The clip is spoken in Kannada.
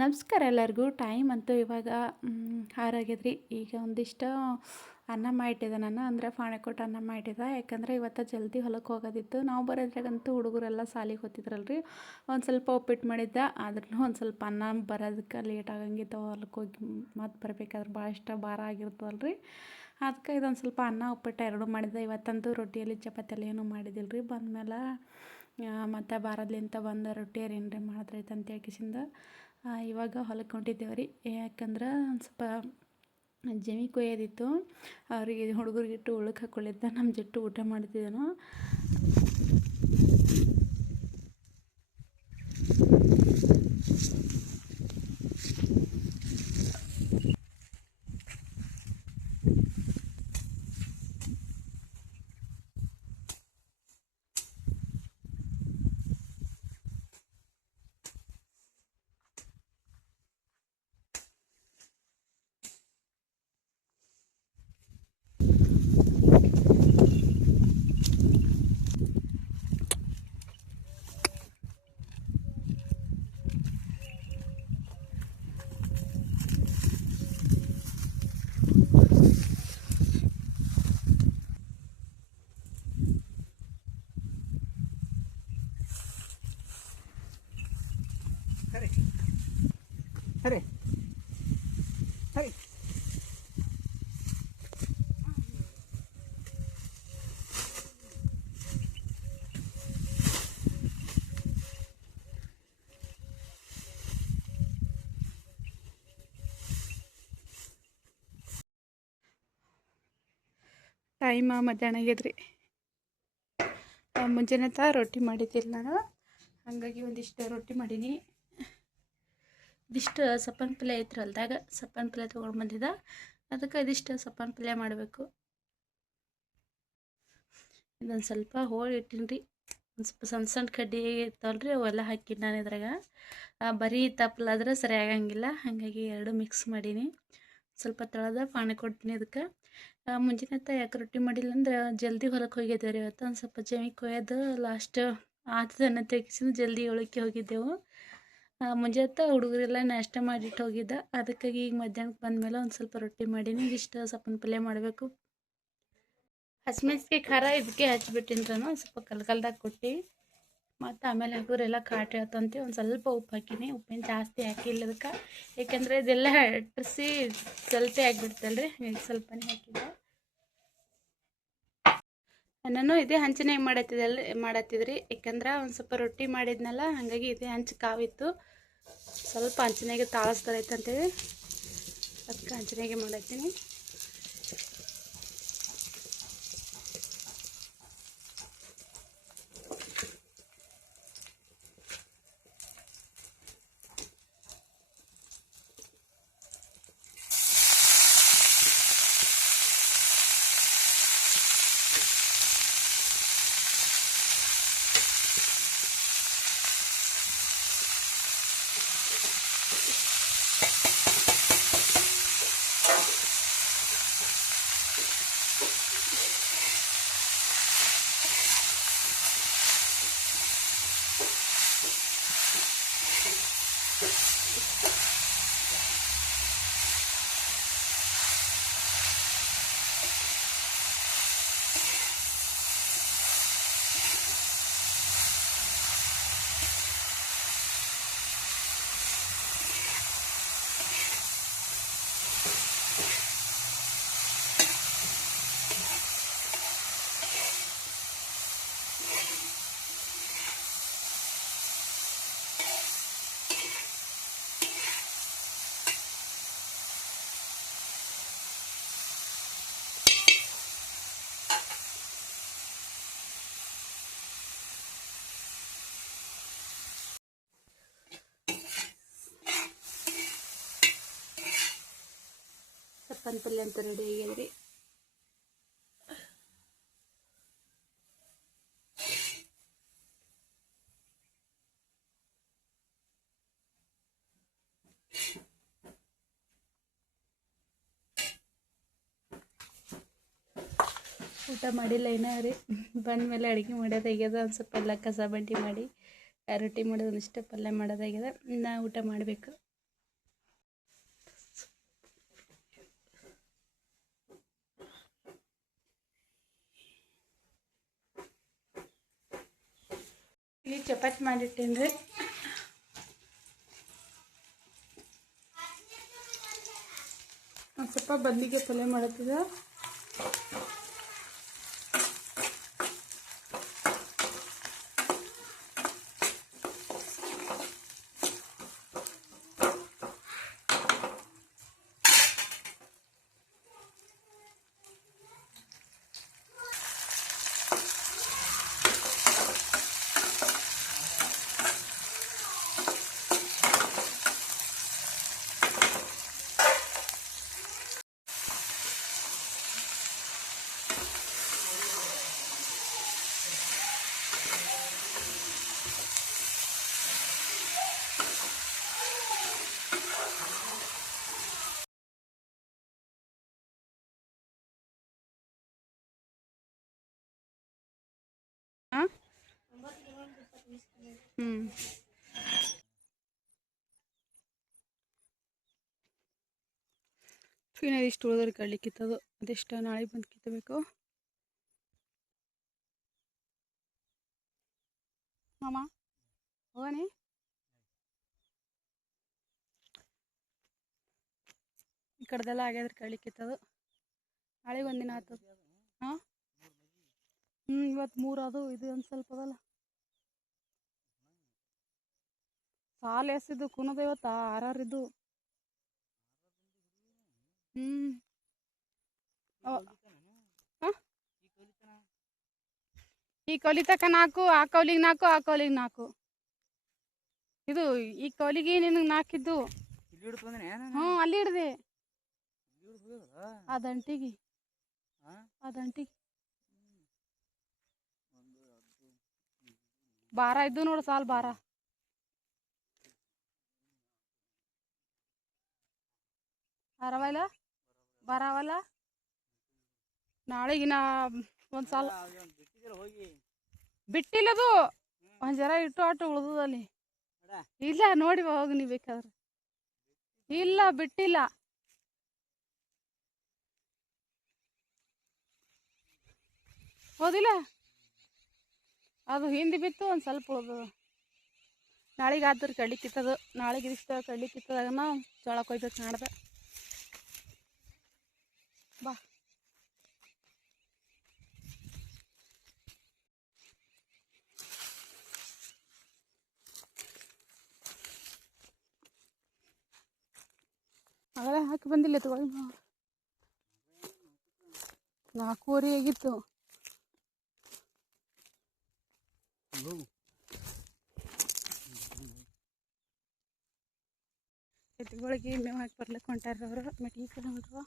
ನಮಸ್ಕಾರ ಎಲ್ಲರಿಗೂ. ಟೈಮ್ ಅಂತೂ ಇವಾಗ 6 ಆಗ್ಯದ್ರಿ. ಈಗ ಒಂದಿಷ್ಟು ಅನ್ನ ಮಾಡಿಟ್ಟಿದ್ದೆ ನಾನು, ಅಂದರೆ ಪಾಣೆ ಕೊಟ್ಟು ಅನ್ನ ಮಾಡಿಟ್ಟಿದ್ದೆ. ಯಾಕಂದರೆ ಇವತ್ತು ಜಲ್ದಿ ಹೊಲಕ್ಕೆ ಹೋಗೋದಿತ್ತು. ನಾವು ಬರೋದ್ರಾಗಂತೂ ಹುಡುಗರೆಲ್ಲ ಸಾಲಿಗೆ ಹೋಗ್ತಿದ್ರಲ್ರಿ. ಒಂದು ಸ್ವಲ್ಪ ಉಪ್ಪಿಟ್ಟು ಮಾಡಿದ್ದೆ, ಆದ್ರೂ ಒಂದು ಸ್ವಲ್ಪ ಅನ್ನ ಬರೋದಕ್ಕೆ ಲೇಟ್ ಆಗಂಗಿತ್ತು. ಹೊಲಕ್ಕೆ ಹೋಗಿ ಮತ್ತೆ ಬರಬೇಕಾದ್ರೆ ಭಾಳ ಇಷ್ಟ ಭಾರ ಆಗಿರ್ತವಲ್ರಿ. ಅದಕ್ಕೆ ಇದೊಂದು ಸ್ವಲ್ಪ ಅನ್ನ ಉಪ್ಪಿಟ್ಟು ಎರಡೂ ಮಾಡಿದ್ದೆ. ಇವತ್ತಂತೂ ರೊಟ್ಟಿಯಲ್ಲಿ ಚಪಾತಿಯಲ್ಲಿ ಏನೂ ಮಾಡಿದ್ದಿಲ್ಲ ರೀ. ಬಂದಮೇಲೆ ಮತ್ತು ಬಾರದ್ಲಿಂತ ಬಂದು ರೊಟ್ಟಿ ಏನ್ರಿ ಮಾಡಿದ್ರೈತೆ ಅಂತ ಹೇಳ್ಕಿಸಿಂದ ಇವಾಗ ಹೊಲಕ್ಕೆ ಹೊಂಟಿದ್ದೇವೆ ರೀ. ಯಾಕಂದ್ರೆ ಒಂದು ಸ್ವಲ್ಪ ಜಮಿ ಕೊಯ್ಯೋದಿತ್ತು. ಅವ್ರಿಗೆ ಹುಡುಗರಿಗಿಟ್ಟು ಉಳಕ್ಕೆ ಹಾಕ್ಕೊಳ್ಳಿದ್ದ ನಮ್ಮ ಜಟ್ಟು ಊಟ ಮಾಡ್ತಿದ್ದೇನು. Hurry. Hurry. ಟೈಮ್ ಮಧ್ಯಾಹ್ನ ಆಗ್ಯದ್ರಿ. ಮುಂಜಾನೆ ರೊಟ್ಟಿ ಮಾಡಿದ್ದಿಲ್ಲ ನಾನು, ಹಾಗಾಗಿ ಒಂದಿಷ್ಟು ರೊಟ್ಟಿ ಮಾಡೀನಿ. ಇದಿಷ್ಟು ಸಪ್ಪನ ಪಲ್ಯ ಐತ್ರಿ ಹೊಲ್ದಾಗ. ಸಪ್ಪನ ಪಲ್ಯ ತೊಗೊಂಡು ಬಂದಿದ್ದ, ಅದಕ್ಕೆ ಇದಿಷ್ಟು ಸಪ್ಪನ ಪಲ್ಯ ಮಾಡಬೇಕು. ಇದೊಂದು ಸ್ವಲ್ಪ ಹೋಳು ಇಟ್ಟಿನಿ ರೀ. ಒಂದು ಸ್ವಲ್ಪ ಸಣ್ಣ ಸಣ್ಣ ಕಡ್ಡಿ ಇರ್ತಾವಲ್ರಿ, ಅವೆಲ್ಲ ಹಾಕಿನಿ ನಾನು ಇದ್ರಾಗ. ಬರೀ ತಪ್ಪಲಾದ್ರೆ ಸರಿ ಆಗಂಗಿಲ್ಲ, ಹಾಗಾಗಿ ಎರಡು ಮಿಕ್ಸ್ ಮಾಡೀನಿ. ಸ್ವಲ್ಪ ತೊಳೆದ ಪಾಣೆ ಕೊಡ್ತೀನಿ ಇದಕ್ಕೆ. ಮುಂಜಾನೆ ಯಾಕೆ ರೊಟ್ಟಿ ಮಾಡಿಲ್ಲ ಅಂದ್ರೆ ಜಲ್ದಿ ಹೊಲಕ್ಕೆ ಹೋಗಿದ್ದೇವೆ ರೀ ಇವತ್ತು. ಒಂದು ಸ್ವಲ್ಪ ಜಮಿ ಕೊಯ್ಯೋದು ಲಾಸ್ಟ್ ಆತದನ್ನ ತೆಗಿಸಿನ ಜಲ್ದಿ ಒಳಕ್ಕೆ ಹೋಗಿದ್ದೆವು. ಮುಂಜಾನೆ ಹುಡುಗರೆಲ್ಲ ನಾಷ್ಟ ಮಾಡಿಟ್ಟು ಹೋಗಿದ್ದ, ಅದಕ್ಕಾಗಿ ಈಗ ಮಧ್ಯಾಹ್ನಕ್ಕೆ ಬಂದಮೇಲೆ ಒಂದು ಸ್ವಲ್ಪ ರೊಟ್ಟಿ ಮಾಡೀನಿ. ಇದಿಷ್ಟು ಸಪ್ಪನ ಪಲ್ಯ ಮಾಡಬೇಕು. ಹಸಿಮೆಣ್ಸಿಗೆ ಖಾರ ಇದಕ್ಕೆ ಹಚ್ಬಿಟ್ಟಿನಿ ನಾನು, ಸ್ವಲ್ಪ ಕಲ್ದಾಗ ಕೊಟ್ಟು. ಮತ್ತು ಆಮೇಲೆ ಹಾಕಿದ್ರೆಲ್ಲ ಕಾಟ ಹೇಳ್ತಂತೆ ಒಂದು ಸ್ವಲ್ಪ ಉಪ್ಪು ಹಾಕಿನಿ. ಉಪ್ಪಿನ ಜಾಸ್ತಿ ಹಾಕಿಲ್ಲ ಅದಕ್ಕೆ, ಏಕೆಂದರೆ ಇದೆಲ್ಲ ಅಟ್ರಿಸಿ ಸ್ವಲ್ಪ ಆಗಿಬಿಡ್ತಲ್ರಿ, ಈಗ ಸ್ವಲ್ಪನೇ ಹಾಕಿದ್ದೆ. ನಾನು ಇದೇ ಹಂಚಿನಾಗ ಮಾಡತ್ತಿದ್ರಿ. ಯಾಕಂದ್ರೆ ಒಂದು ಸ್ವಲ್ಪ ರೊಟ್ಟಿ ಮಾಡಿದ್ನಲ್ಲ, ಹಾಗಾಗಿ ಇದೇ ಹಂಚು ಕಾವಿತ್ತು. ಸ್ವಲ್ಪ ಹಂಚಿನಾಗೆ ತಾಳಿಸ್ತಾರೈತೆ ಅಂತೇಳಿ ಅದಕ್ಕೆ ಹಂಚಿನಾಗೆ ಮಾಡತ್ತೀನಿ. ಸಪ್ಪನ ಪಲ್ಯ ಅಂತ ರೆಡಿ ಆಗ್ಯದ್ರಿ. ಊಟ ಮಾಡಿಲ್ಲ ಏನೋ ರೀ. ಬಂದಮೇಲೆ ಅಡುಗೆ ಮಾಡೋದಾಗ್ಯದ. ಒಂದು ಸ್ವಲ್ಪ ಎಲ್ಲ ಕಸ ಬಂಡಿ ಮಾಡಿ ರೊಟ್ಟಿ ಮಾಡೋದು ಒಂದಿಷ್ಟು ಪಲ್ಯ ಮಾಡೋದಾಗ್ಯದ. ನಾ ಊಟ ಮಾಡಬೇಕು. ಇಲ್ಲಿ ಚಪಾತಿ ಮಾಡಿಟ್ಟೇನಿ ರೀ. ಒಂದು ಸ್ವಲ್ಪ ಬದ್ನಿಗೆ ಪಲ್ಯ ಮಾಡತ್ತಿದ್ದೆ. ಹಾಂ ಇಷ್ಟು ಉಳಿದ್ರೆ ಕಡ್ಲಿಕ್ಕಿತ್ತದು, ಅದೆಷ್ಟು ನಾಳೆ ಬಂದು ಕಿತ್ತಬೇಕು. ಮಾಮ ಹೋಗಣಿ. ಈ ಕಡೆದೆಲ್ಲ ಆಗ್ಯಾದ್ರಿ ಕಡ್ಲಿಕ್ಕಿತ್ತದು, ನಾಳೆ ಒಂದಿನ ಆತದ. ಹಾಂ ಇವತ್ತು 3 ಅದು, ಇದು ಒಂದು ಸ್ವಲ್ಪ ಅದಲ್ಲ. ಸಾಲ ಎಷ್ಟಿದ್ದು ಕುನದ ಇವತ್ತು 6 ಇದ್ದು. ಈ ಕೌಲಿತಕ 4, ಆ ಕೌಲಿಗೆ 4, ಆ ಕೌಲಿಗೆ 4. ಇದು ಈ ಕೌಲಿಗೆ ನಿನಗೆ 4 ಇದ್ದು. ಹ್ಞೂ ಅಲ್ಲಿ ಹಿಡ್ದೆ ಆ ದಂಟಿಗೆ, ಬಾರ ಇದ್ದು ನೋಡು, ಸಾಲ ಬಾರ. ಅರವಲ್ಲ ಬರವಲ್ಲ. ನಾಳೆಗಿನ ಒಂದು ಸಾಲ ಬಿಟ್ಟಿಲ್ಲದು, ಒಂದು ಜರ ಇಟ್ಟು ಆಟ ಉಳ್ದದಲ್ಲಿ. ಇಲ್ಲ ನೋಡಿ ಹೋಗಿ ನೀ ಬೇಕಾದ್ರೆ. ಇಲ್ಲ ಬಿಟ್ಟಿಲ್ಲ, ಹೋದಿಲ್ಲ. ಅದು ಹಿಂದೆ ಬಿತ್ತು, ಒಂದು ಸ್ವಲ್ಪ ಉಳ್ದದ. ನಾಳೆಗೆ ಆದ್ರೆ ಕಡ್ಲಿಕ್ಕಿತ್ತದು, ನಾಳೆಗೆ ಇಷ್ಟ ಕಡ್ಲಿಕ್ಕಿತ್ತದಾಗ ನಾವು ಜೋಳ ಕೊಯ್ಬೇಕು ನಾಡ್ದೆ. ಬಾ ಆಗಲೇ ಹಾಕಿ ಬಂದಿಲ್ಲ ತಗೊಳ್ಳಿ. 4:15 ಆಗಿತ್ತು. ಎತ್ತುಗಳಿಗೆ ಮೇವು ಹಾಕಿ ಬರ್ಲಿಕ್ಕೆ ಹೊಂಟಾರ ಅವರು. ಮೆಟ್ಟಿ ಕಿಲೋಮೀಟ್ರು